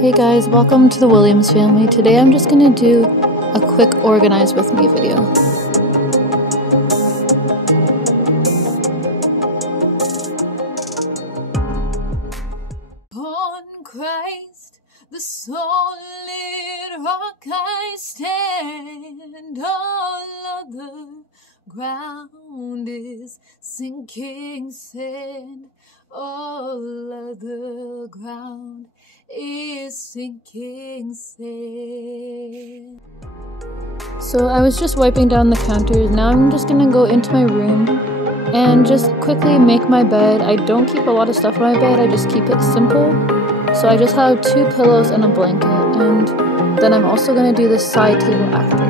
Hey guys, welcome to the Williams family. Today I'm just going to do a quick organize with me video. On Christ, the solid rock I stand, all other ground is sinking sand, all other ground is sinking sand. So I was just wiping down the counters. Now I'm just gonna go into my room and just quickly make my bed. I don't keep a lot of stuff in my bed, I just keep it simple. So I just have 2 pillows and a blanket, and then I'm also gonna do the side table after.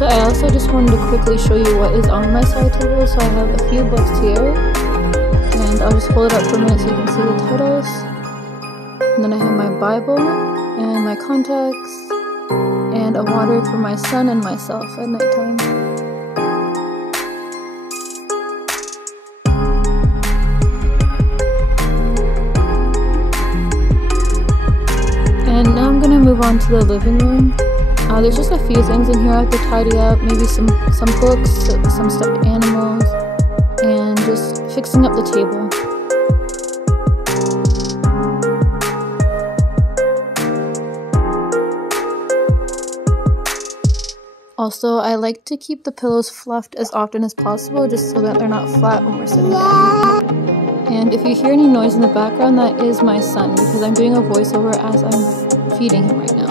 I also just wanted to quickly show you what is on my side table. So I have a few books here, and I'll just hold it up for a minute so you can see the titles. And then I have my Bible and my contacts and a water for my son and myself at nighttime. And now I'm gonna move on to the living room. There's just a few things in here I have to tidy up, maybe some books, some stuffed animals, and just fixing up the table. Also, I like to keep the pillows fluffed as often as possible just so that they're not flat when we're sitting down. And if you hear any noise in the background, that is my son, because I'm doing a voiceover as I'm feeding him right now.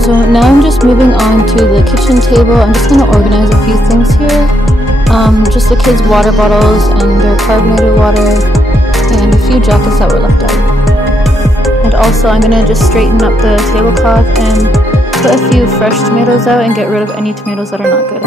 So now I'm just moving on to the kitchen table. I'm just going to organize a few things here. Just the kids' water bottles and their carbonated water, and a few jackets that were left out. And also I'm going to just straighten up the tablecloth and put a few fresh tomatoes out and get rid of any tomatoes that are not good.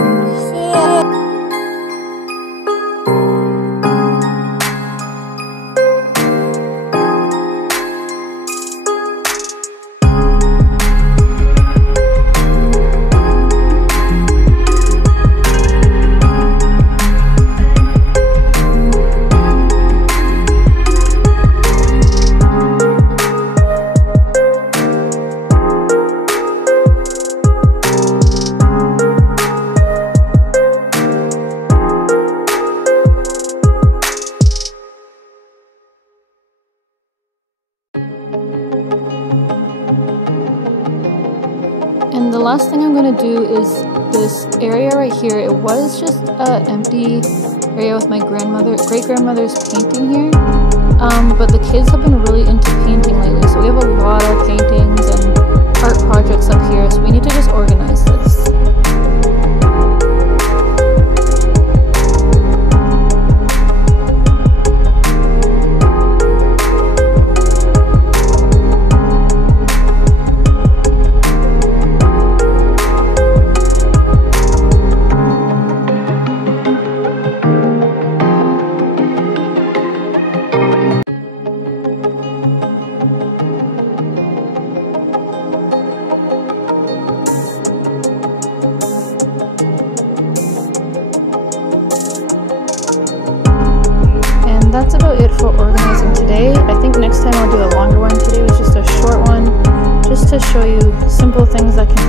And the last thing I'm going to do is this area right here. It was just an empty area with my great-grandmother's painting here. But the kids have been really into painting lately, so we have a lot of paintings and art projects up here, so we need to just organize this. that's about it for organizing today. I think next time I'll do a longer one. Today was just a short one, just to show you simple things that can